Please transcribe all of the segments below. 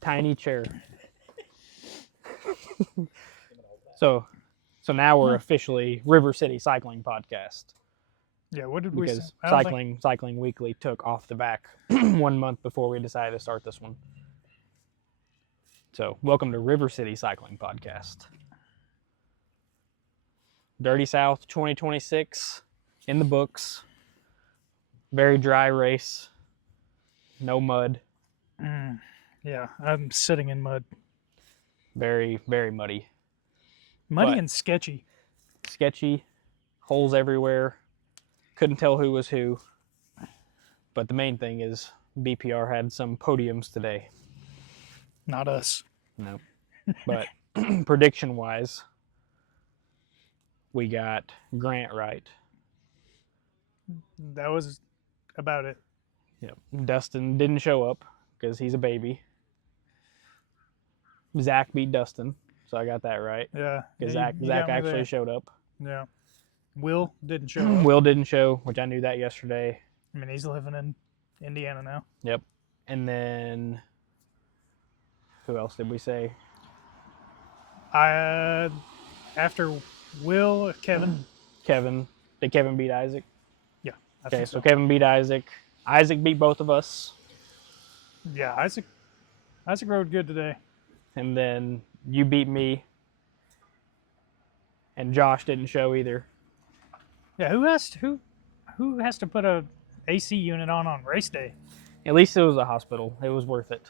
tiny chair. So now we're officially River City Cycling Podcast. Yeah, what did we say? Because Cycling Weekly took off the back 1 month before we decided to start this one. So welcome to River City Cycling Podcast. Dirty South 2026 in the books. Very dry race. No mud. Yeah, I'm sitting in mud. Very, very muddy. Muddy and sketchy. Sketchy. Holes everywhere. Couldn't tell who was who. But the main thing is BPR had some podiums today. Not us. No. But prediction-wise, we got Grant right. That was about it. Yep. Dustin didn't show up because he's a baby. Zach beat Dustin, so I got that right. Yeah. Because Zach actually showed up. Yeah. Will didn't show up. Will didn't show, which I knew that yesterday. I mean, he's living in Indiana now. Yep. And then, who else did we say? After Will, Kevin. Did Kevin beat Isaac? Yeah. Okay, so Kevin beat Isaac. Isaac beat both of us. Yeah, Isaac rode good today. And then you beat me. And Josh didn't show either. Yeah, who has to put a AC unit on race day? At least it was a hospital. It was worth it.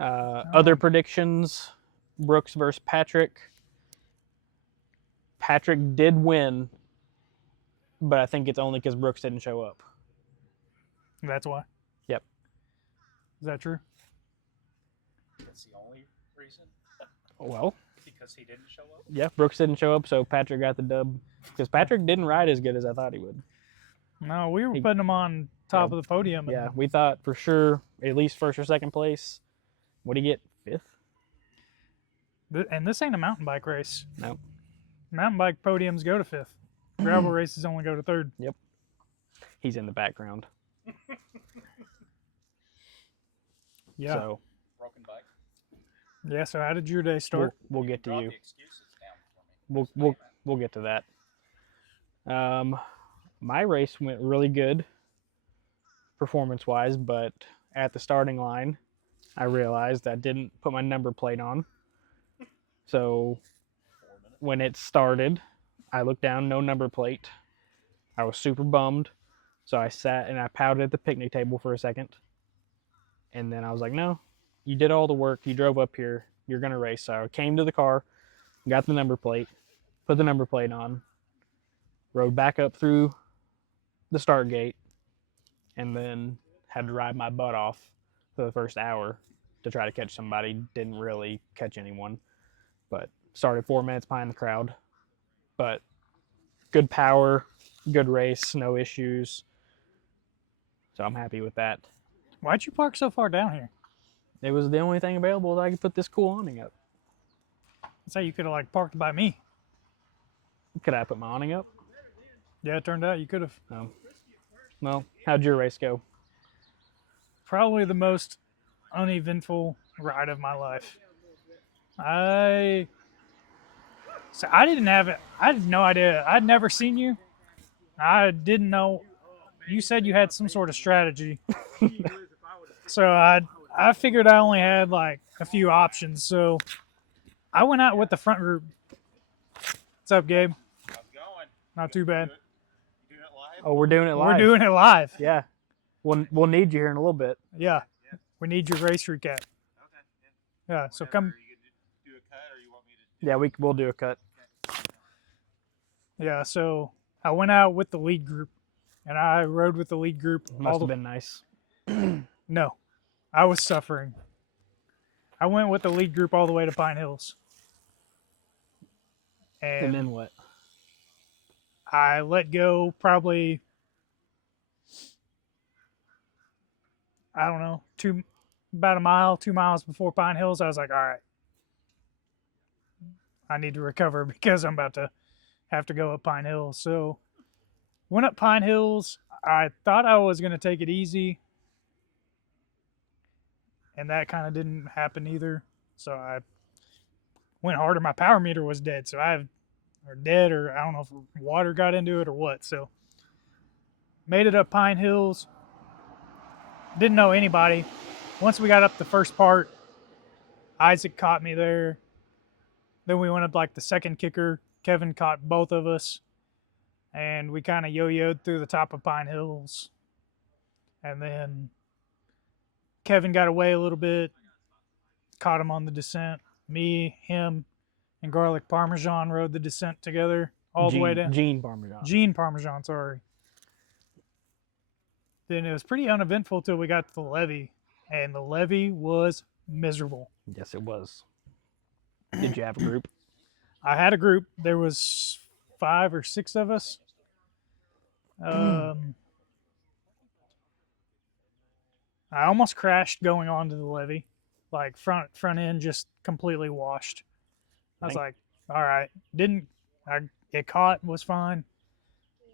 Other predictions, Brooks versus Patrick. Patrick did win, but I think it's only because Brooks didn't show up. That's why? Yep. Is that true? That's the only reason? Well. Because he didn't show up? Yeah, Brooks didn't show up, so Patrick got the dub. Because Patrick didn't ride as good as I thought he would. No, we were putting him on top of the podium. Yeah, we thought for sure at least first or second place. What did he get? Fifth? And this ain't a mountain bike race. No. Mountain bike podiums go to fifth. Gravel races only go to third. Yep. He's in the background. Yeah. So. Broken bike. Yeah, so how did your day start? We'll get to you. The excuses down for me. We'll get to that. My race went really good performance-wise, but at the starting line, I realized I didn't put my number plate on. So when it started, I looked down, no number plate. I was super bummed. So I sat and I pouted at the picnic table for a second. And then I was like, no, you did all the work. You drove up here. You're going to race. So I came to the car, got the number plate, put the number plate on, rode back up through the start gate, and then had to ride my butt off for the first hour to try to catch somebody. Didn't really catch anyone, but started 4 minutes behind the crowd. But good power, good race, no issues. So I'm happy with that. Why'd you park so far down here? It was the only thing available that I could put this cool awning up. So you could have parked by me. Could I put my awning up? Yeah, it turned out you could have. No. Well, how'd your race go? Probably the most uneventful ride of my life. I didn't have it. I had no idea. I'd never seen you. I didn't know. You said you had some sort of strategy. So I figured I only had a few options. So I went out with the front group. What's up, Gabe? How's it going? Not too bad. You doing it live? Oh, we're doing it live. We're doing it live. Yeah. We'll need you here in a little bit. Yeah. We need your race recap. Okay. Yeah. So come. Are you going to do a cut or you want me to do Yeah, we'll do a cut. Yeah. So I went out with the lead group, and I rode with the lead group. Must have been nice. No, I was suffering. I went with the lead group all the way to Pine Hills. And then what? I let go probably, I don't know, about a mile, 2 miles before Pine Hills. I was like, all right, I need to recover because I'm about to have to go up Pine Hills. So went up Pine Hills. I thought I was going to take it easy. and that kind of didn't happen either. So I went harder. My power meter was dead, so I don't know if water got into it or what. So made it up Pine Hills. Didn't know anybody. Once we got up the first part, Isaac caught me there. Then we went up like the second kicker. Kevin caught both of us, and we kind of yo-yoed through the top of Pine Hills. And then Kevin got away a little bit, caught him on the descent. Me, him, and Garlic Parmesan rode the descent together all the way down. Gene Parmesan. Gene Parmesan, sorry. Then it was pretty uneventful till we got to the levee, and the levee was miserable. Yes, it was. Did you have a group? I had a group. There was 5 or 6 of us. I almost crashed going onto the levee, like front end just completely washed. I was like, all right, it caught, was fine.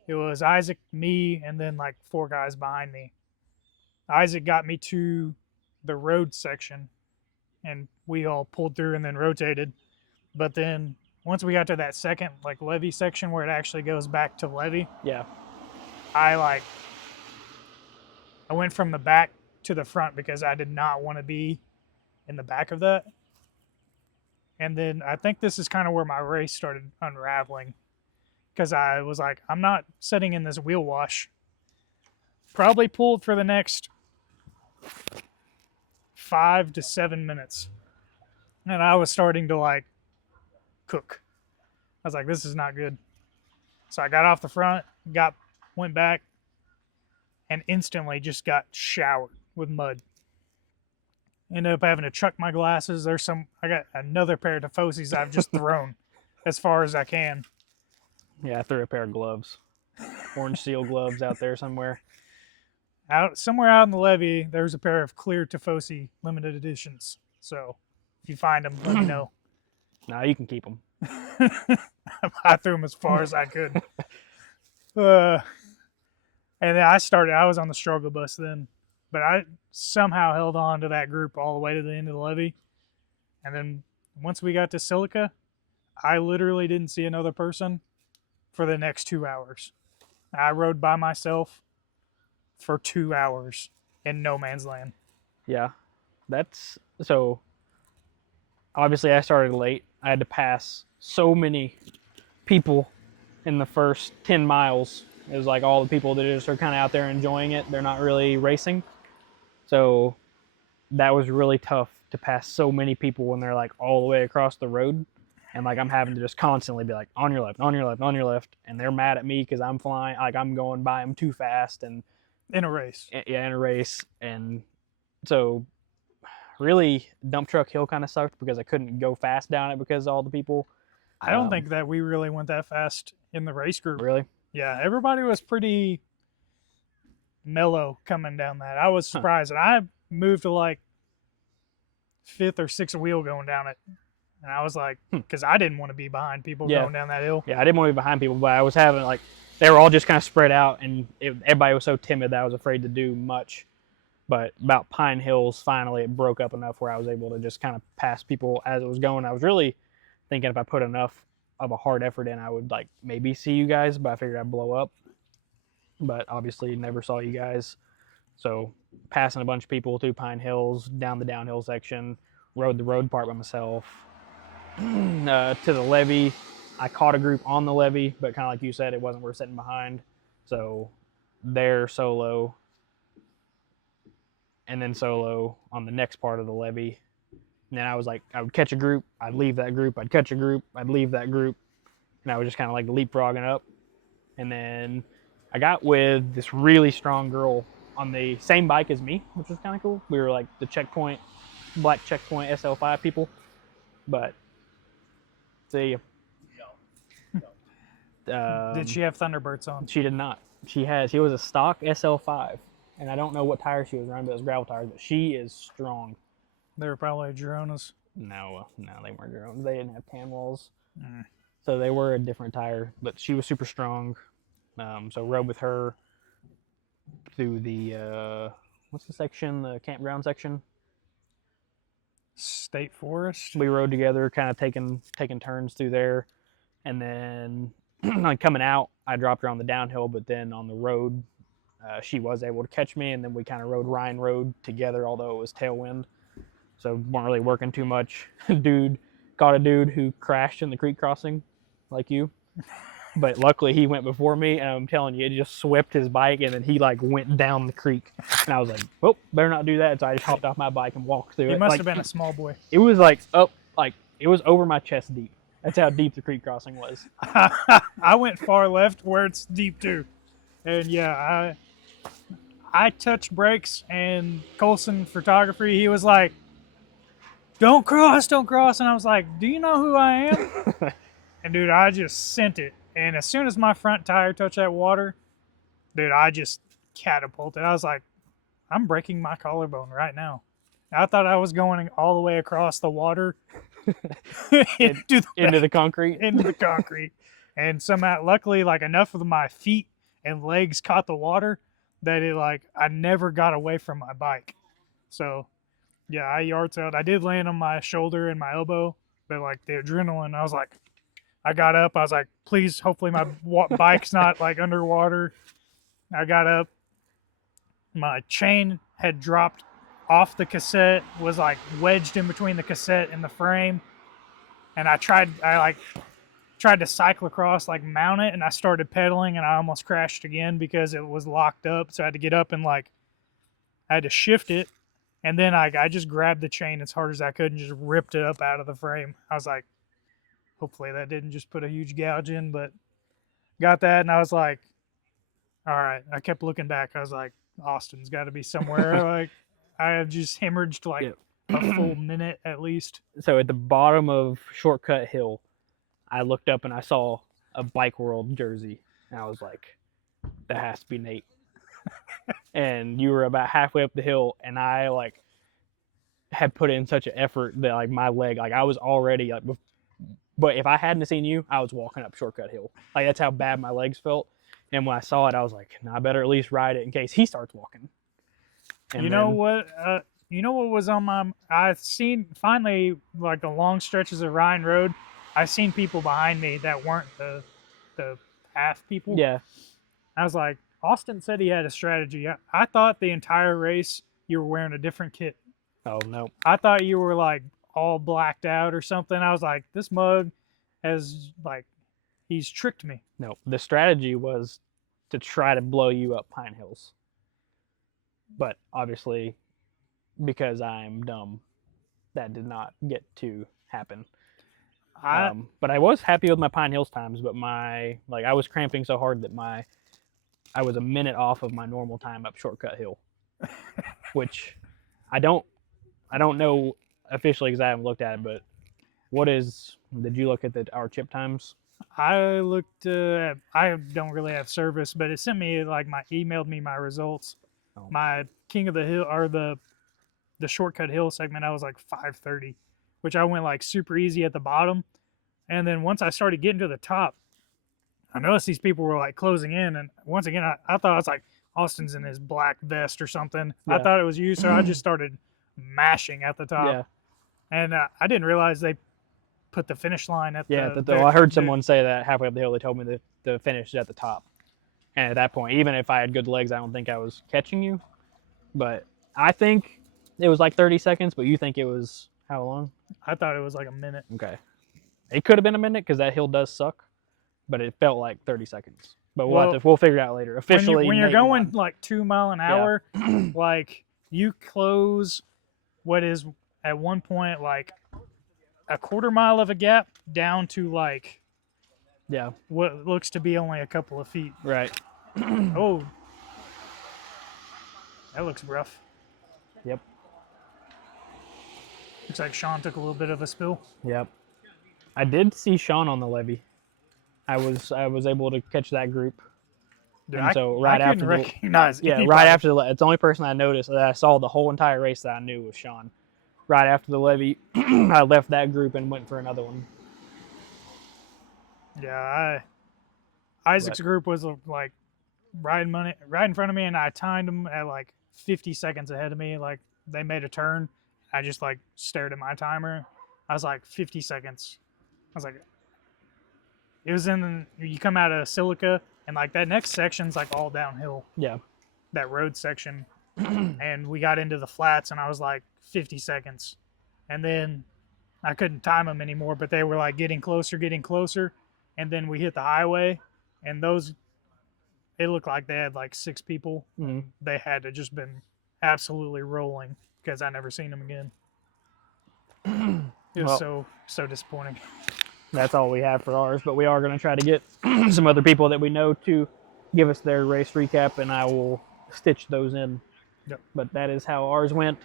It was Isaac, me, and then like 4 guys behind me. Isaac got me to the road section, and we all pulled through and then rotated. But then once we got to that second like levee section where it actually goes back to levee, Yeah. I went from the back to the front because I did not want to be in the back of that. And then I think this is kind of where my race started unraveling, because I was like, I'm not sitting in this wheel wash. Probably pulled for the next 5 to 7 minutes. And I was starting to like cook. I was like, this is not good. So I got off the front, went back, and instantly just got showered with mud. Ended up having to chuck my glasses. I got another pair of Tifosis I've just thrown as far as I can. Yeah, I threw a pair of gloves. Orange seal gloves out there somewhere. Somewhere out in the levee, there's a pair of clear Tifosi limited editions. So if you find them, let me know. No, you can keep them. I threw them as far as I could. And then I was on the struggle bus then, but I somehow held on to that group all the way to the end of the levee. And then once we got to Silica, I literally didn't see another person for the next 2 hours. I rode by myself for 2 hours in no man's land. Yeah. So obviously I started late. I had to pass so many people in the first 10 miles. It was like all the people that just are kind of out there enjoying it. They're not really racing. So that was really tough to pass so many people when they're like all the way across the road. And like I'm having to just constantly be like, on your left, on your left, on your left. And they're mad at me because I'm flying, like I'm going by them too fast. And in a race. Yeah, in a race. And so really Dump Truck Hill kind of sucked because I couldn't go fast down it because of all the people. I don't think that we really went that fast in the race group. Really? Yeah, everybody was pretty mellow coming down that. I was surprised. And I moved to like 5th or 6th wheel going down it. And I was like, because I didn't want to be behind people going down that hill. Yeah, I didn't want to be behind people, but I was having like, they were all just kind of spread out, and everybody was so timid that I was afraid to do much. But about Pine Hills, finally, it broke up enough where I was able to just kind of pass people as it was going. I was really thinking if I put enough of a hard effort in, I would like maybe see you guys, but I figured I'd blow up. But obviously never saw you guys. So passing a bunch of people through Pine Hills, down the downhill section, rode the road part by myself. To the levee, I caught a group on the levee, but kind of like you said, it wasn't worth sitting behind. So they're solo, and then solo on the next part of the levee. And then I was like, I would catch a group, I'd leave that group, I'd catch a group, I'd leave that group. And I was just kind of like leapfrogging up. And then I got with this really strong girl on the same bike as me, which was kind of cool. We were like the checkpoint, black checkpoint SL5 people. But see, did she have Thunderbirds on? She did not. She was a stock SL5, and I don't know what tires she was running, but it was gravel tires. But she is strong. They were probably Gironas. No, they weren't Gironas. They didn't have tan walls, so they were a different tire. But she was super strong. So rode with her through the what's the section? The campground section. State Forest. We rode together, kind of taking turns through there, and then like coming out, I dropped her on the downhill, but then on the road, she was able to catch me, and then we kind of rode Ryan Road together, although it was tailwind, so weren't really working too much. Caught a dude who crashed in the creek crossing, like you. But luckily he went before me, and I'm telling you, it just swept his bike, and then he like went down the creek. And I was like, well, better not do that. So I just hopped off my bike and walked through it. He must like, have been a small boy. It was like it was over my chest deep. That's how deep the creek crossing was. I went far left where it's deep too. And yeah, I touched brakes, and Colson Photography, he was like, don't cross. And I was like, do you know who I am? And dude, I just sent it. And as soon as my front tire touched that water, dude, I just catapulted. I was like, I'm breaking my collarbone right now. I thought I was going all the way across the water into the concrete. Into the concrete. And somehow, luckily, like enough of my feet and legs caught the water that it I never got away from my bike. So yeah, I yard sailed. I did land on my shoulder and my elbow, but like the adrenaline, I was like, I got up. I was like, please, hopefully my bike's not like underwater. I got up. My chain had dropped off the cassette, was like wedged in between the cassette and the frame. And I tried to cyclocross, like mount it, and I started pedaling, and I almost crashed again because it was locked up. So I had to get up and I had to shift it. And then I just grabbed the chain as hard as I could and just ripped it up out of the frame. I was like, hopefully that didn't just put a huge gouge in, but got that. And I was like, all right. I kept looking back. I was like, Austin's got to be somewhere. Like, I have just hemorrhaged a full minute at least. So at the bottom of Shortcut Hill, I looked up and I saw a Bike World jersey. And I was like, that has to be Nate. And you were about halfway up the hill, and I had put in such an effort that my leg, I was already but if I hadn't seen you, I was walking up Shortcut Hill. That's how bad my legs felt. And when I saw it, I was like, I better at least ride it in case he starts walking. And you know what was on my, I've seen finally the long stretches of Ryan Road. I've seen people behind me that weren't the path people. Yeah. I was like, Austin said he had a strategy. I thought the entire race you were wearing a different kit. Oh, no. I thought you were all blacked out or something. I was like, this mug has he's tricked me. No, the strategy was to try to blow you up Pine Hills. But obviously, because I'm dumb, that did not get to happen. But I was happy with my Pine Hills times, but I was cramping so hard that I was a minute off of my normal time up Shortcut Hill, which I don't know officially because I haven't looked at it, but did you look at our chip times? I looked, I don't really have service, but it sent me emailed me my results. Oh. My King of the Hill, or the Shortcut Hill segment, I was 5:30, which I went super easy at the bottom. And then once I started getting to the top, I noticed these people were closing in. And once again, I thought it was Austin's in his black vest or something. Yeah. I thought it was you. So I just started mashing at the top. Yeah. And I didn't realize they put the finish line at I heard someone say that halfway up the hill. They told me that the finish is at the top. And at that point, even if I had good legs, I don't think I was catching you. But I think it was 30 seconds, but you think it was how long? I thought it was a minute. Okay. It could have been a minute because that hill does suck, but it felt like 30 seconds. But we'll figure it out later. Officially, when you're going 2 mile an hour, you close what is at one point a quarter mile of a gap down to what looks to be only a couple of feet. Right. Oh, that looks rough. Yep. Looks like Sean took a little bit of a spill. Yep. I did see Sean on the levee. I was able to catch that group. Dude, I couldn't recognize anybody. Right after it's the only person I noticed that I saw the whole entire race that I knew was Sean. Right after the levee, I left that group and went for another one. Yeah, Isaac's group was right in front of me, and I timed them at 50 seconds ahead of me. They made a turn. I just like stared at my timer. I was like 50 seconds. I was like, it was you come out of Silica and like that next section's like all downhill. Yeah. That road section. And we got into the flats and I was like 50 seconds. And then I couldn't time them anymore, but they were like getting closer. And then we hit the highway and it looked like they had like 6 people. Mm-hmm. They had to just been absolutely rolling because I never seen them again. It was so disappointing. That's all we have for ours, but we are going to try to get some other people that we know to give us their race recap, and I will stitch those in. Yep. But that is how ours went.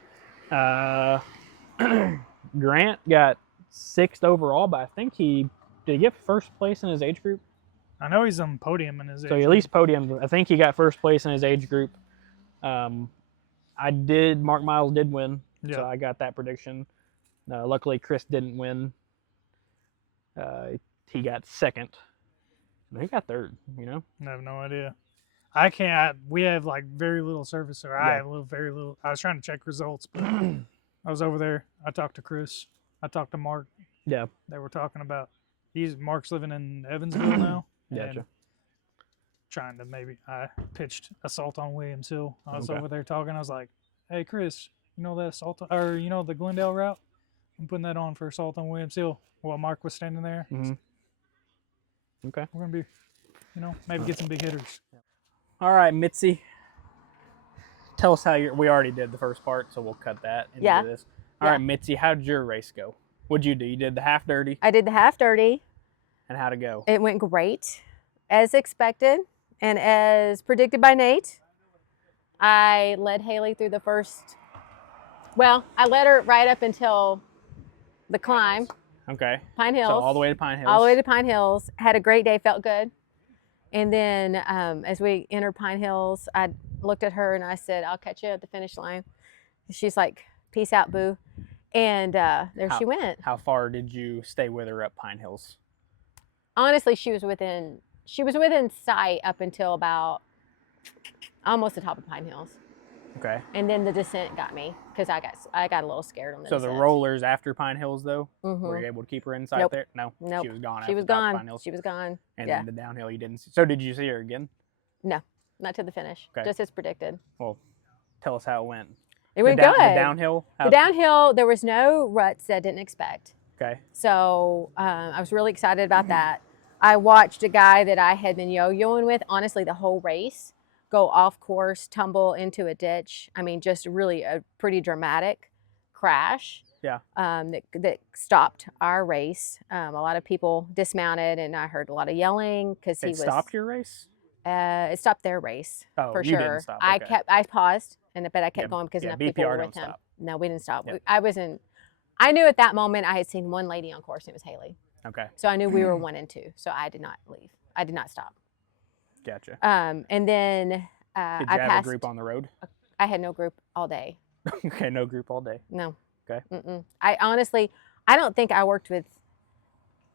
Grant got 6th overall, but I think did he get first place in his age group? I know he's on podium in his age So he at least podiumed. I think he got first place in his age group. Mark Miles did win, so I got that prediction. Luckily, Chris didn't win. He got 2nd. He got 3rd, you know? I have no idea. I can't. We have like very little service, or I have very little. I was trying to check results, but I was over there. I talked to Chris. I talked to Mark. Yeah. They were talking about. Mark's living in Evansville now. Gotcha. Trying to I pitched Assault on Williams Hill. I was over there talking. I was like, "Hey, Chris, you know that the Glendale route? I'm putting that on for Assault on Williams Hill." While Mark was standing there. Mm-hmm. Okay. We're gonna be, maybe get some big hitters. All right, Mity. Tell us how we already did the first part, so we'll cut that into this. All right, Mity, how did your race go? What'd you do? You did the half dirty? I did the half dirty. And how'd it go? It went great, as expected, and as predicted by Nate. I led Haley through the first. Well, I led her right up until the climb. Okay. Pine Hills. So all the way to Pine Hills. All the way to Pine Hills. Had a great day, felt good. And then as we entered Pine Hills, I looked at her and I said, "I'll catch you at the finish line." She's like, "Peace out, boo." And there she went. How far did you stay with her up Pine Hills? Honestly, she was within sight up until about almost the top of Pine Hills. Okay. And then the descent got me because I got a little scared on the descent. So the rollers after Pine Hills, though, Mm-hmm. were you able to keep her inside Nope. there? No. Nope. She was gone. She was gone. She was gone. And yeah. then the downhill you didn't see. So did you see her again? No, not to the finish. Okay. Just as predicted. Well, tell us how it went. It went good. The downhill? The downhill, there was no ruts that I didn't expect. Okay. So I was really excited about that. I watched a guy that I had been yo-yoing with, honestly, the whole race, go off course, tumble into a ditch. I mean, just really a pretty dramatic crash. Yeah. That stopped our race. A lot of people dismounted, and I heard a lot of yelling because he was. It stopped your race? It stopped their race. Oh, for you sure. didn't stop. Okay. I paused, but I kept going because enough people were BPR with him. Stop. No, we didn't stop. Yeah. I knew at that moment I had seen one lady on course, and it was Haley. Okay. So I knew we were 1 and 2. So I did not leave. I did not stop. Gotcha. And then Did you I have passed. a group on the road? I had no group all day. Okay, no group all day. No. Okay. Mm-mm. I honestly, I don't think I worked with.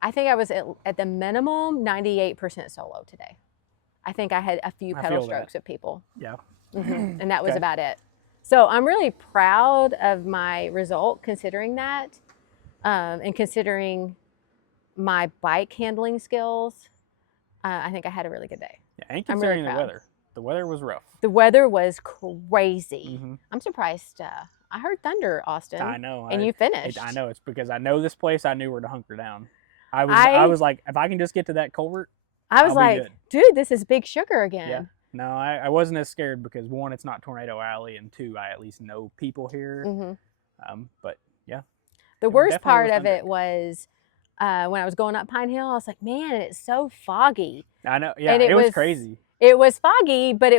I think I was at the minimum 98% solo today. I think I had a few pedal strokes with people. Yeah. Mm-hmm. And that was Okay. about it. So I'm really proud of my result considering that, and considering my bike handling skills. I think I had a really good day. Yeah, and I'm really considering the proud. weather. The weather was rough. The weather was crazy. Mhm. I'm surprised. I heard thunder, Austin. I know. And you finished. I know. It's because I know this place. I knew where to hunker down. I was like, if I can just get to that culvert, I was I'll be like, good. dude, this is Big Sugar again. Yeah. No, I wasn't as scared because 1, it's not Tornado Alley, and 2, I at least know people here. Mm-hmm. But yeah. The worst definitely part was of it was when I was going up Pine Hill, I was like, man, it's so foggy. I know. Yeah, And it was crazy. It was foggy, but I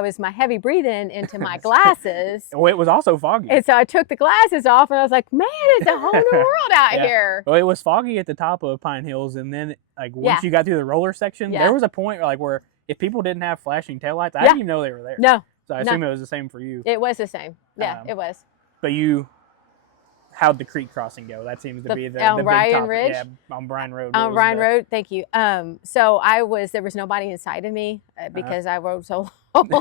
was my heavy breathing into my glasses. Well, it was also foggy. And so I took the glasses off and I was like, man, it's a whole new world out Yeah. here. Well, it was foggy at the top of Pine Hills, and then like once you got through the roller section, Yeah. there was a point where if people didn't have flashing taillights, I didn't even know they were there. No, So I assume it was the same for you. it was the same. Yeah, it was. But how'd the creek crossing go? That seems to be the on big Ryan topic. Ridge? Yeah, on Bryan Road. On Bryan Road, thank you. So there was nobody inside of me because I rode so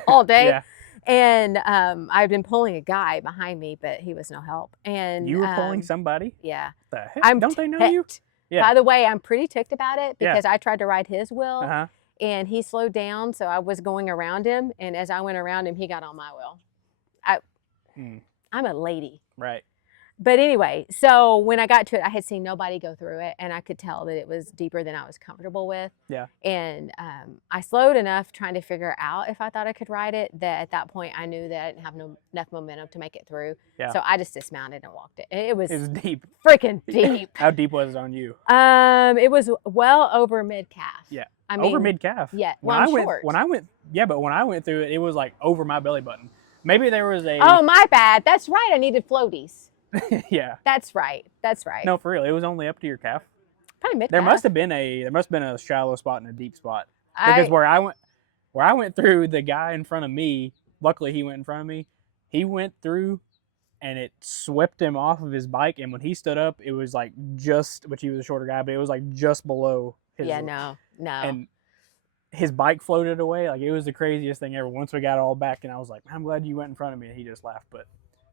all day. Yeah. And I've been pulling a guy behind me, but he was no help. And You were pulling somebody? Yeah. The heck? I'm Don't they know you? ticked. Yeah. By the way, I'm pretty ticked about it Yeah. because I tried to ride his wheel Uh-huh. and he slowed down, so I was going around him. And as I went around him, he got on my wheel. I'm a lady. Right. But anyway, so when I got to it, I had seen nobody go through it, and I could tell that it was deeper than I was comfortable with. Yeah. And I slowed enough trying to figure out if I thought I could ride it, that at that point I knew that I didn't have enough momentum to make it through. Yeah. So I just dismounted and walked it. It was deep. freaking deep. How deep was it on you? It was well over mid calf. Yeah. I mean, Over mid calf. Yeah. When Well, I'm I went, short. but when I went through it, it was like over my belly button. Maybe there was a. Oh, my bad. That's right. I needed floaties. Yeah. That's right. That's right. No, for real. It was only up to your calf. Probably mid calf. There must have been a shallow spot and a deep spot. Because where I went through, the guy in front of me, luckily he went in front of me. He went through and it swept him off of his bike, and when he stood up, it was like which he was a shorter guy, but it was like just below his. Yeah, no. And his bike floated away. Like, it was the craziest thing ever. Once we got all back, and I was like, I'm glad you went in front of me, and he just laughed. But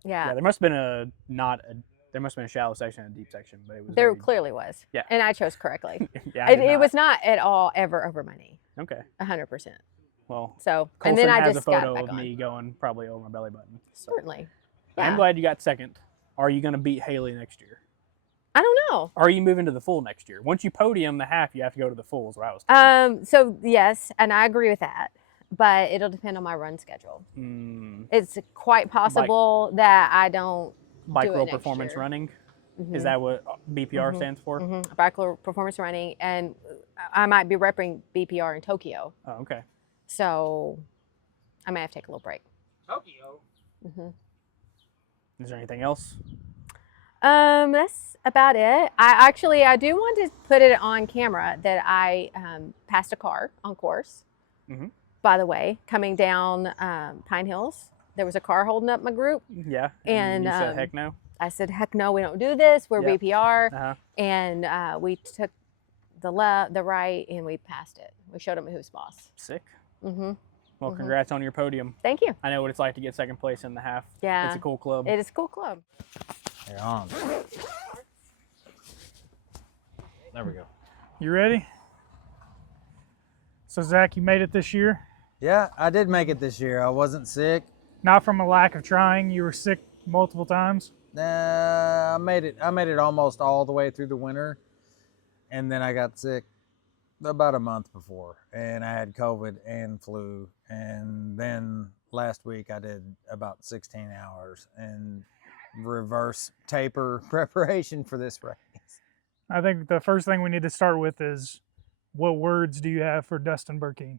yeah, there must have been a shallow section and a deep section, but it was there clearly was. Yeah. And I chose correctly. Yeah, it was not at all ever over my knee. Okay. 100%. Well, so Colson and then I has just a photo got of back me on. going probably over my belly button. Certainly. I'm Yeah. glad you got second. Are you going to beat Haley next year? I don't know. Or are you moving to the full next year? Once you podium the half, you have to go to the full, is what I was told. So yes, and I agree with that, but it'll depend on my run schedule. It's quite possible that I don't Bike do it roll next performance year. running. Is that what BPR stands for? Bike roll performance running, and I might be repping BPR in Tokyo. Oh, okay. So I may have to take a little break. Tokyo. Is there anything else? That's about it. I do want to put it on camera that I passed a car on course. By the way, coming down Pine Hills, there was a car holding up my group. Yeah. And you said heck no? I said, heck no, we don't do this. We're Yeah. BPR. Uh-huh. And we took the left, the right, and we passed it. We showed them who's boss. Sick. Well, congrats on your podium. Thank you. I know what it's like to get second place in the half. Yeah. It's a cool club. It is a cool club. You're on. There we go. You ready? So Zach, you made it this year. Yeah, I did make it this year. I wasn't sick. Not from a lack of trying. You were sick multiple times. I made it almost all the way through the winter, and then I got sick about a month before, and I had COVID and flu, and then last week I did about 16 hours and reverse taper preparation for this race. I think the first thing we need to start with is, what words do you have for Dustin Burkeen?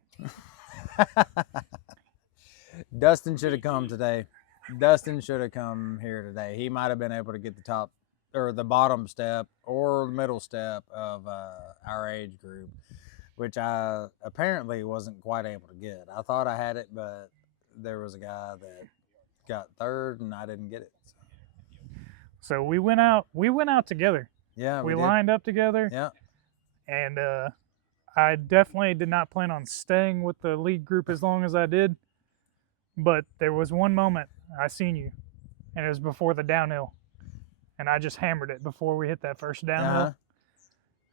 Dustin should have come today. Dustin should have come here today. He might have been able to get the top or the bottom step or the middle step of our age group, which I apparently wasn't quite able to get. I thought I had it, but there was a guy that got third and I didn't get it. So we went out together. Yeah, We did. lined up together. Yeah. And I definitely did not plan on staying with the lead group as long as I did. But there was one moment I seen you, and it was before the downhill. And I just hammered it before we hit that first downhill.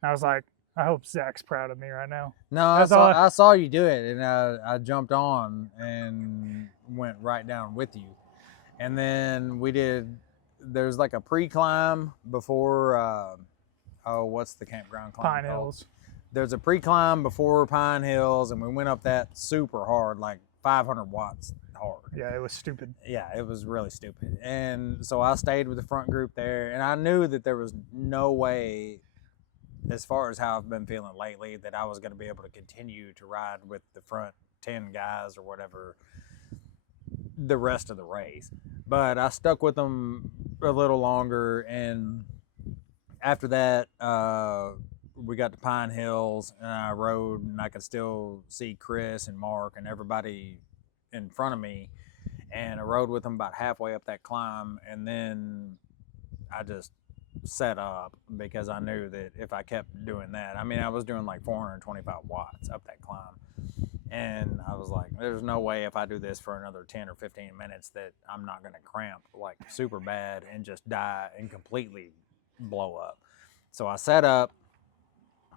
I was like, I hope Zach's proud of me right now. No, I saw you do it, and I jumped on and went right down with you. And then there's like a pre-climb before, what's the campground climb Pine called? Hills. There's a pre-climb before Pine Hills, and we went up that super hard, like 500 watts hard. Yeah, it was stupid. Yeah, it was really stupid. And so I stayed with the front group there, and I knew that there was no way, as far as how I've been feeling lately, that I was going to be able to continue to ride with the front 10 guys or whatever the rest of the race. But I stuck with them a little longer, and after that, we got to Pine Hills, and I rode, and I could still see Chris and Mark and everybody in front of me, and I rode with them about halfway up that climb, and then I just set up because I knew that if I kept doing that, I mean, I was doing like 425 watts up that climb, And I was like, there's no way if I do this for another 10 or 15 minutes that I'm not going to cramp like super bad and just die and completely blow up. So I set up,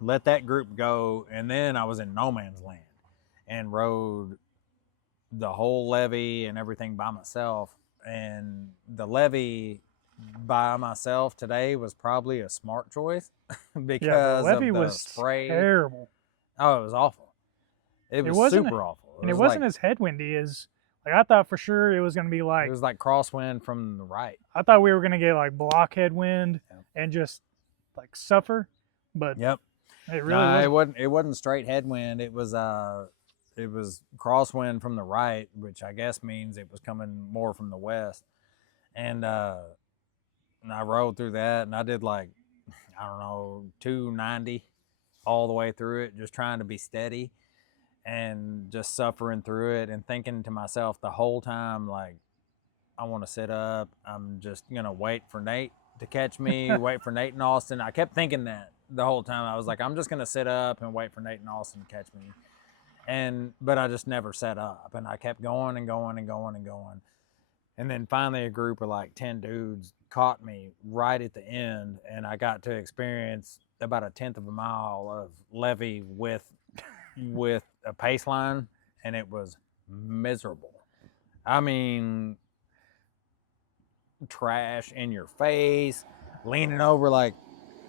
let that group go, and then I was in no man's land and rode the whole levee and everything by myself. And the levee by myself today was probably a smart choice because Yeah, the levee of the was spray. terrible. Oh, it was awful. It was wasn't- super awful. And it wasn't as headwindy as, like, I thought for sure it was going to be like, it was like crosswind from the right. I thought we were going to get like blockhead wind and just like suffer, but Yep. it really wasn't. It wasn't straight headwind. It was crosswind from the right, which I guess means it was coming more from the west. And I rode through that, and I did like, I don't know, 290 all the way through it, just trying to be steady and just suffering through it and thinking to myself the whole time, like, I want to sit up. I'm just going to wait for Nate to catch me, wait for Nate and Austin. I kept thinking that the whole time. I was like, I'm just going to sit up and wait for Nate and Austin to catch me. But I just never set up, and I kept going and going and going and going. And then finally a group of like 10 dudes caught me right at the end, and I got to experience about 1/10 of a mile of levee with a pace line, and it was miserable. I mean, trash in your face, leaning over like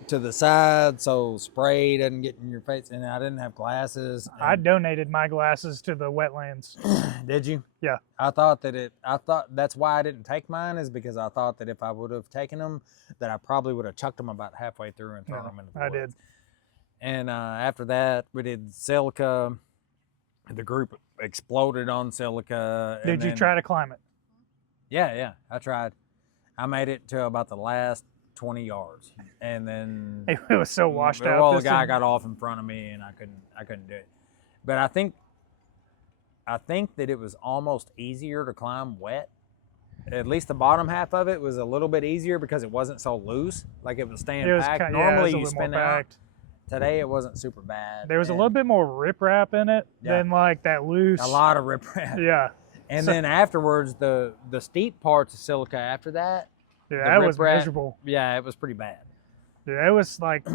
to the side so spray doesn't get in your face. And I didn't have glasses. I donated my glasses to the wetlands. Did you? Yeah. I thought that's why I didn't take mine, is because I thought that if I would have taken them, that I probably would have chucked them about halfway through and thrown them into the woods. I did. And after that, we did silica. The group exploded on silica. Did you try to climb it? Yeah, I tried. I made it to about the last 20 yards, and then It was so washed out. Well, the guy got off in front of me, and I couldn't do it. But I think that it was almost easier to climb wet. At least the bottom half of it was a little bit easier because it wasn't so loose, like it was staying packed. Normally you spin out. Today it wasn't super bad. There was a little bit more riprap in it than like that loose. A lot of riprap. Yeah. And then afterwards, the steep parts of silica after that. Yeah, that was miserable. Yeah, it was pretty bad. Yeah, it was like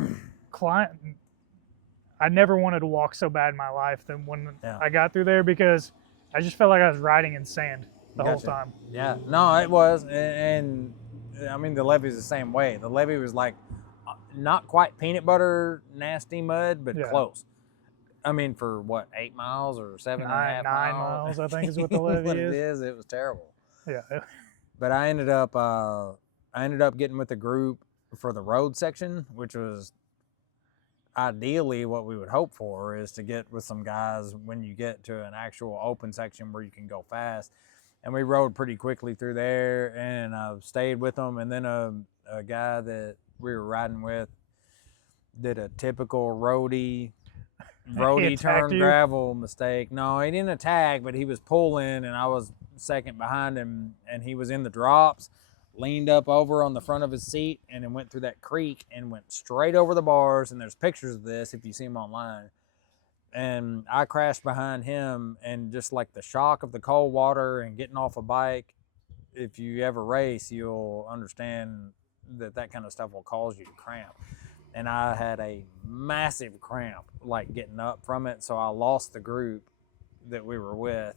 I never wanted to walk so bad in my life than when I got through there, because I just felt like I was riding in sand the whole time. Yeah, no, it was. And I mean, the levee's the same way. The levee was like not quite peanut butter nasty mud, but close. I mean, for what, 8 miles or 7.5 miles? 9 miles, I think is what the levee what is. It is. It was terrible. Yeah. But I ended up getting with the group for the road section, which was ideally what we would hope for, is to get with some guys when you get to an actual open section where you can go fast. And we rode pretty quickly through there, and I stayed with them. And then a guy that we were riding with did a typical roadie turn gravel mistake. No, he didn't attack, but he was pulling, and I was second behind him, and he was in the drops, leaned up over on the front of his seat, and then went through that creek and went straight over the bars. And there's pictures of this if you see them online. And I crashed behind him, and just like the shock of the cold water and getting off a bike, if you ever race, you'll understand that kind of stuff will cause you to cramp. And I had a massive cramp, like getting up from it. So I lost the group that we were with.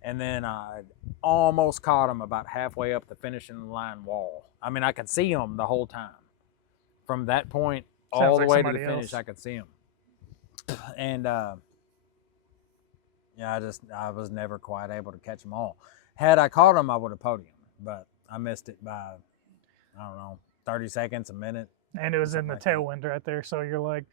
And then I almost caught him about halfway up the finishing line wall. I mean, I could see him the whole time. From that point all the way to the finish, I could see him. And I was never quite able to catch them all. Had I caught them, I would have podiumed, but I missed it by, I don't know, 30 seconds, a minute. And it was in the tailwind right there, so you're like,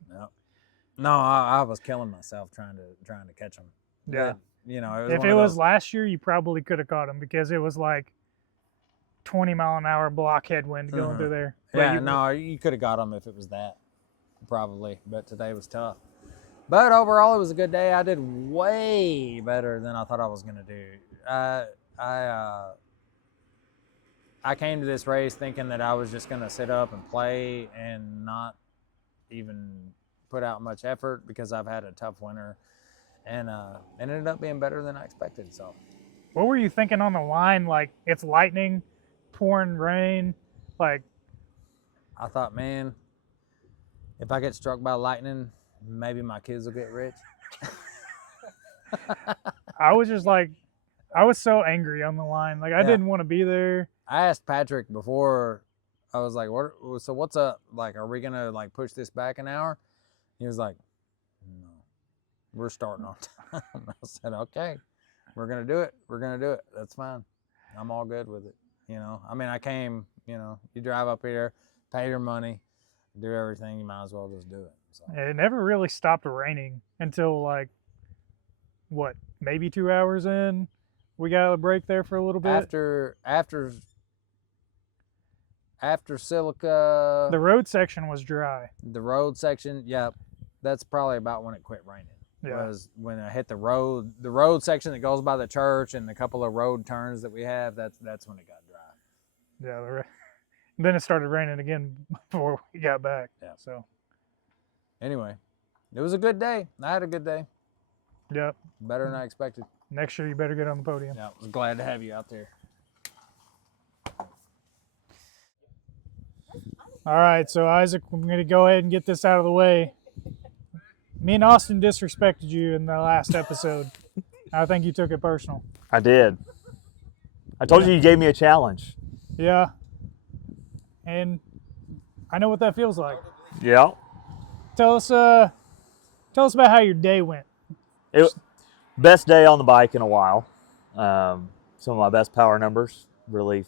no, I was killing myself trying to catch them. Yeah, but, you know, if it was last year, you probably could have caught them, because it was like 20-mile-an-hour block headwind going through there. Yeah, you could have got them if it was that, probably. But today was tough. But overall, it was a good day. I did way better than I thought I was going to do. I came to this race thinking that I was just going to sit up and play and not even put out much effort, because I've had a tough winter. and it ended up being better than I expected. So What were you thinking on the line? Like, it's lightning, pouring rain. Like, I thought, man, if I get struck by lightning, maybe my kids will get rich. I was just like, I was so angry on the line. Like, I Yeah. didn't want to be there. I asked Patrick before. I was like, so what's up? Like, are we gonna like push this back an hour? He was like, no, we're starting on time. I said, okay, we're gonna do it. We're gonna do it. That's fine. I'm all good with it. You know, I mean, I came. You know, you drive up here, pay your money, do everything. You might as well just do it. So. It never really stopped raining until like, what, maybe 2 hours in. We got a break there for a little bit. After Silica, The road section was dry. the road section, yep, that's probably about when it quit raining. Yeah. Was when I hit the road section that goes by the church and a couple of road turns that we have. That's when it got dry. Yeah. Then it started raining again before we got back. Yeah. So, Anyway, it was a good day. I had a good day. yep. Better than I expected. Next year, you better get on the podium. Yeah, I was glad to have you out there. All right, so Isaac, I'm going to go ahead and get this out of the way. Me and Austin disrespected you in the last episode. I think you took it personal. I did. I told you gave me a challenge. Yeah. And I know what that feels like. Yeah. Tell us about how your day went. Best day on the bike in a while. Some of my best power numbers. Really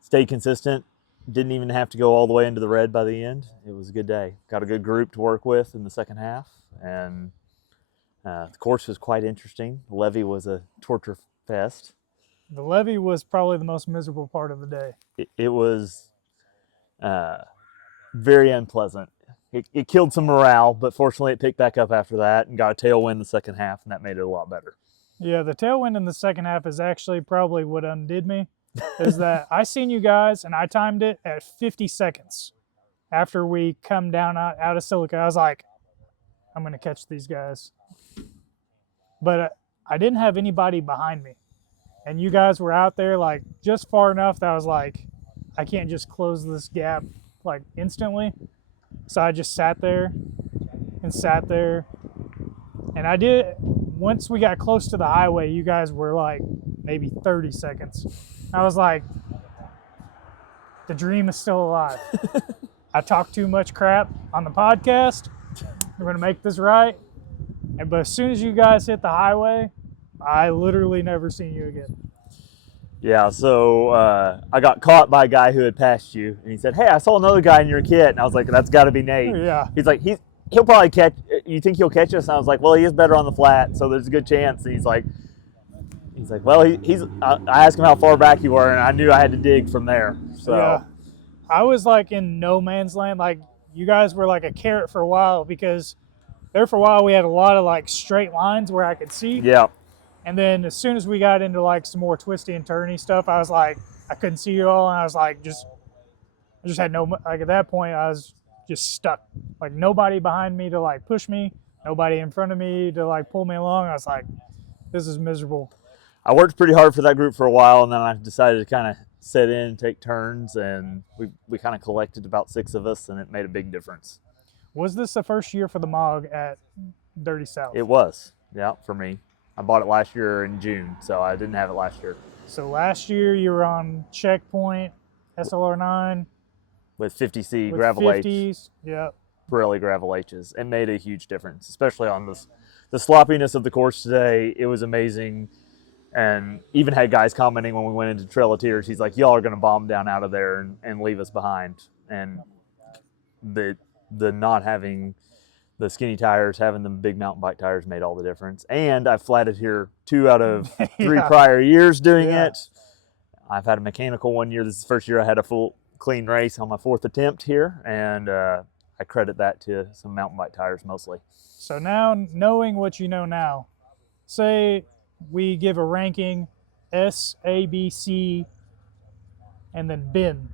stayed consistent. Didn't even have to go all the way into the red by the end. It was a good day. Got a good group to work with in the second half. And the course was quite interesting. The levee was a torture fest. The levee was probably the most miserable part of the day. It was very unpleasant. It killed some morale, but fortunately it picked back up after that and got a tailwind the second half, and that made it a lot better. Yeah, the tailwind in the second half is actually probably what undid me. Is that I seen you guys and I timed it at 50 seconds after we come down out of Silica. I was like, I'm going to catch these guys. But I didn't have anybody behind me. And you guys were out there like just far enough that I was like, I can't just close this gap like instantly. So I just sat there. And I did, once we got close to the highway, you guys were like maybe 30 seconds. I was like, the dream is still alive. I talked too much crap on the podcast. We're going to make this right. But as soon as you guys hit the highway, I literally never seen you again. Yeah, so I got caught by a guy who had passed you, and he said, "Hey, I saw another guy in your kit," and I was like, "That's got to be Nate." Yeah. He's like, he'll probably catch. You think he'll catch us? And I was like, "Well, he is better on the flat, so there's a good chance." And he's like, "Well, he's." I asked him how far back you were, and I knew I had to dig from there. So Yeah. I was like in no man's land. Like you guys were like a carrot for a while because there for a while we had a lot of like straight lines where I could see. yeah, And then as soon as we got into like some more twisty and turny stuff, I was like, I couldn't see you all. And I was like, I just had no, like at that point, I was just stuck. Like nobody behind me to like push me, nobody in front of me to like pull me along. I was like, this is miserable. I worked pretty hard for that group for a while, and then I decided to kind of set in, take turns, and we kind of collected about 6 of us, and it made a big difference. Was this the first year for the MOG at Dirty South? It was, yeah, for me. I bought it last year in June, so I didn't have it last year. So last year you were on Checkpoint, SLR9. With 50C with gravel H, 50s. Yep. Pirelli gravel H's. It made a huge difference, especially on the sloppiness of the course today. It was amazing. And even had guys commenting when we went into Trail of Tears, he's like, y'all are going to bomb down out of there and leave us behind. And the not having the skinny tires, having the big mountain bike tires made all the difference. And I flatted here 2 out of 3 Yeah. prior years doing Yeah. it. I've had a mechanical one year. This is the first year I had a full clean race on my 4th attempt here. And I credit that to some mountain bike tires mostly. So now, knowing what you know now, say we give a ranking S, A, B, C, and then bin.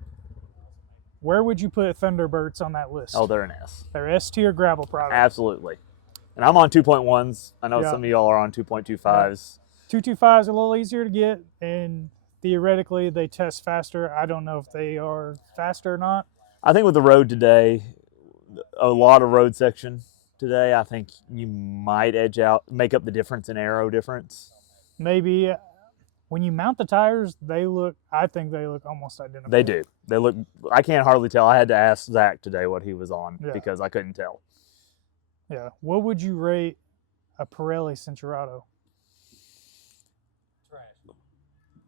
Where would you put Thunderbirds on that list? Oh, they're an S. They're S tier gravel products. Absolutely. And I'm on 2.1s. I know Yeah. some of y'all are on 2.25s. 225 is a little easier to get, and theoretically they test faster. I don't know if they are faster or not. I think with the road today, a lot of road section today, I think you might make up the difference in aero difference. Maybe when you mount the tires, I think they look almost identical. They do. They look, I can't hardly tell. I had to ask Zach today what he was on because I couldn't tell. Yeah. What would you rate a Pirelli Cinturato?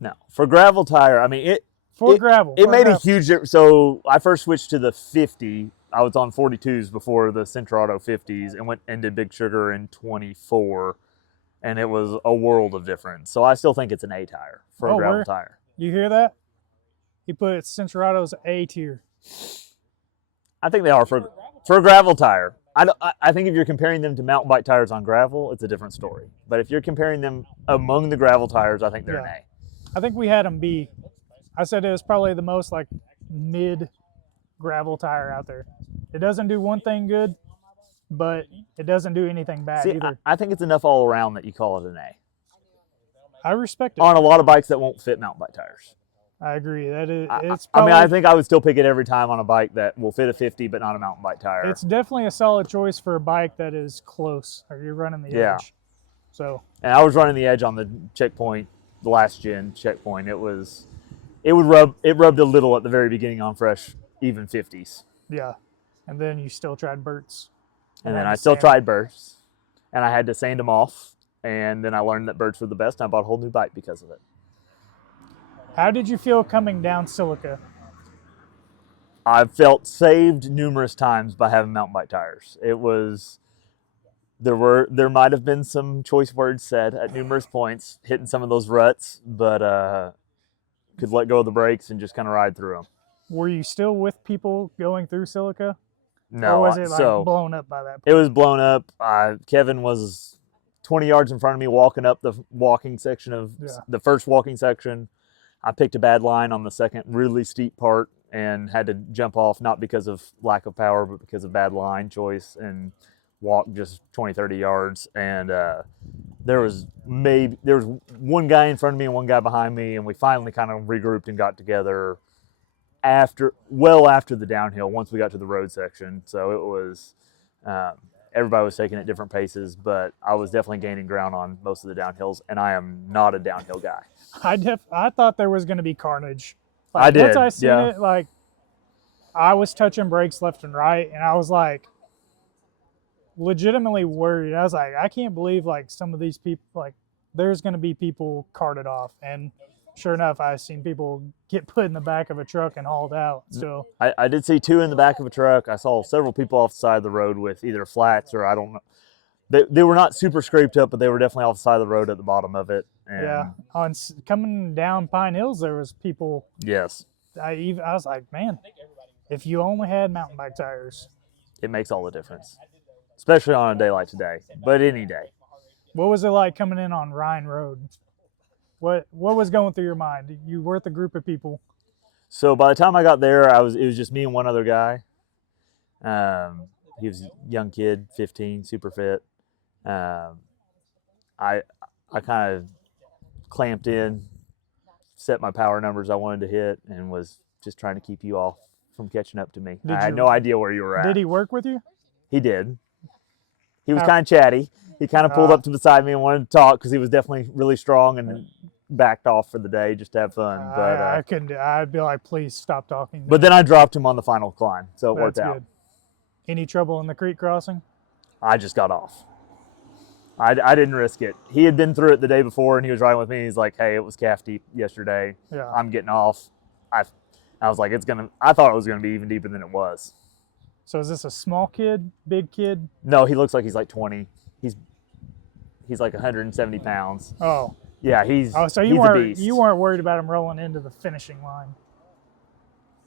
No. For gravel tire, I mean, Gravel. It made a huge difference. So I first switched to the 50. I was on 42s before the Cinturato 50s and went and did Big Sugar in 24. And it was a world of difference. So I still think it's an A tire for a gravel tire. You hear that? He put Cinturato's A tier. I think they are for a gravel tire. I think if you're comparing them to mountain bike tires on gravel, it's a different story. But if you're comparing them among the gravel tires, I think they're an A. I think we had them B. I said it was probably the most like mid gravel tire out there. It doesn't do one thing good, but it doesn't do anything bad either. I think it's enough all around that you call it an A. I respect it. On a lot of bikes that won't fit mountain bike tires. I agree. That is. I think I would still pick it every time on a bike that will fit a 50, but not a mountain bike tire. It's definitely a solid choice for a bike that is close, or you're running the edge. So. And I was running the edge on the checkpoint, the last gen checkpoint. It rubbed a little at the very beginning on fresh, even 50s. Yeah, and then you still tried Burts. And then I still tried Burts, and I had to sand them off. And then I learned that Burts were the best, and I bought a whole new bike because of it. How did you feel coming down Silica? I've felt saved numerous times by having mountain bike tires. There might have been some choice words said at numerous points, hitting some of those ruts, but could let go of the brakes and just kind of ride through them. Were you still with people going through Silica? No. Or was it blown up by that point? It was blown up. Kevin was 20 yards in front of me walking up the walking section of the first walking section. I picked a bad line on the second really steep part and had to jump off, not because of lack of power, but because of bad line choice, and walk just 20, 30 yards. And there was one guy in front of me and one guy behind me, and we finally kind of regrouped and got together after the downhill, once we got to the road section. So it was, everybody was taking it different paces, but I was definitely gaining ground on most of the downhills, and I am not a downhill guy. I thought there was going to be carnage. I did. Once I seen it, I was touching brakes left and right, and I was legitimately worried. I was I can't believe some of these people, there's going to be people carted off. And sure enough, I seen people get put in the back of a truck and hauled out. So I did see two in the back of a truck. I saw several people off the side of the road with either flats or I don't know. They were not super scraped up, but they were definitely off the side of the road at the bottom of it. And on coming down Pine Hills, there was people. Yes. I was like, man, if you only had mountain bike tires, it makes all the difference, especially on a day like today. But any day. What was it like coming in on Rhine Road? What was going through your mind? You were with a group of people. So by the time I got there, it was just me and one other guy. He was a young kid, 15, super fit. I kind of clamped in, set my power numbers I wanted to hit, and was just trying to keep you all from catching up to me. I had no idea where you were at. Did he work with you? He did. He was kind of chatty. He kind of pulled up to beside me and wanted to talk because he was definitely really strong, and backed off for the day just to have fun. But I couldn't. I'd be like, please stop talking. But then I dropped him on the final climb, so it worked out. Good. Any trouble in the creek crossing? I just got off. I didn't risk it. He had been through it the day before, and he was riding with me. He's like, "Hey, it was calf deep yesterday. Yeah. I'm getting off." I was like, I thought it was gonna be even deeper than it was. So is this a small kid, big kid? No, he looks like he's like 20. He's like 170 pounds. Oh. Yeah, so he's a beast. You weren't worried about him rolling into the finishing line.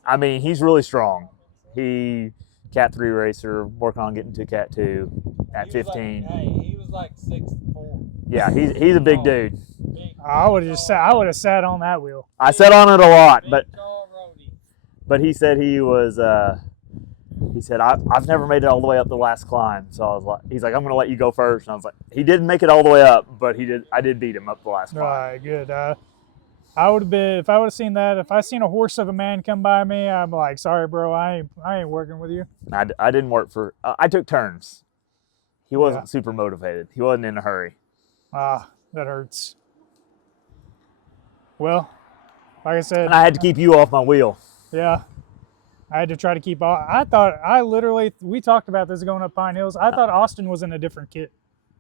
I mean, he's really strong. He Cat 3 racer, working on getting to Cat 2 at 15. He was like 6'4". Yeah, he's a big dude. I would have sat on that wheel. I sat on it a lot, but he said he He said, I've never made it all the way up the last climb. So I was like, he's like, I'm going to let you go first. And I was like, he didn't make it all the way up, but I did beat him up the last All climb. right, good. I would have been, if I would have seen that, if I seen a horse of a man come by me, I'm like, sorry, bro, I ain't working with you. I didn't work for, I took turns. He wasn't super motivated. He wasn't in a hurry. Ah, that hurts. Well, like I said, And I had to keep you off my wheel. yeah, I had to try to keep all. We talked about this going up Pine Hills. I thought Austin was in a different kit.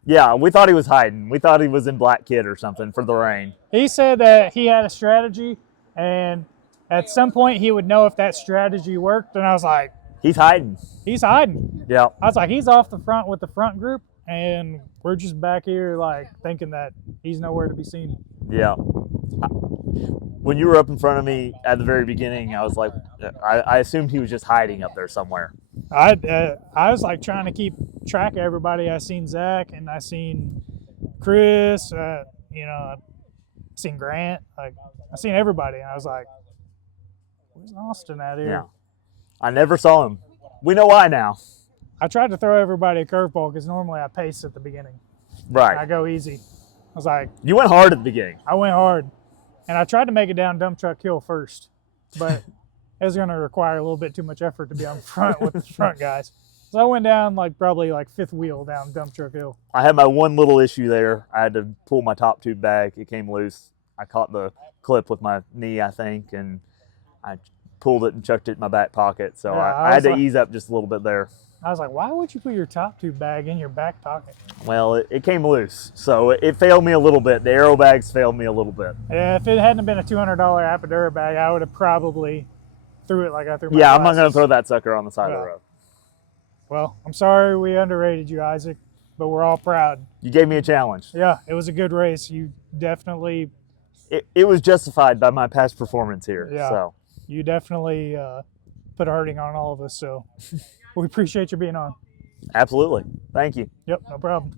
Yeah, we thought he was hiding. We thought he was in black kit or something for the rain. He said that he had a strategy, and at some point he would know if that strategy worked. And I was like, He's hiding. he's hiding. Yeah. I was like, he's off the front with the front group, and we're just back here like thinking that he's nowhere to be seen. Yeah. When you were up in front of me at the very beginning, I was like, I assumed he was just hiding up there somewhere. I was like trying to keep track of everybody. I seen Zach and I seen Chris. I seen Grant. Like I seen everybody, and I was like, "Where's Austin at here?" Yeah. I never saw him. We know why now. I tried to throw everybody a curveball because normally I pace at the beginning. Right. And I go easy. I was like, You went hard at the beginning. I went hard, and I tried to make it down Dump Truck Hill first, but it was going to require a little bit too much effort to be on front with the front guys. So I went down probably fifth wheel down Dump Truck Hill. I had my one little issue there. I had to pull my top tube back. It came loose. I caught the clip with my knee, I think, and I pulled it and chucked it in my back pocket. So Yeah, I had to ease up just a little bit there. I was like, why would you put your top tube bag in your back pocket? Well, it came loose, so it failed me a little bit. The aero bags failed me a little bit. Yeah, if it hadn't been a $200 Apodura bag, I would have probably threw it like I threw my Yeah, I'm not glasses. going to throw that sucker on the side of Yeah. the road. Well, I'm sorry we underrated you, Isaac, but we're all proud. You gave me a challenge. Yeah, it was a good race. You definitely It was justified by my past performance here. Yeah. So put a hurting on all of us, so we appreciate you being on. absolutely. Thank you. Yep, no problem.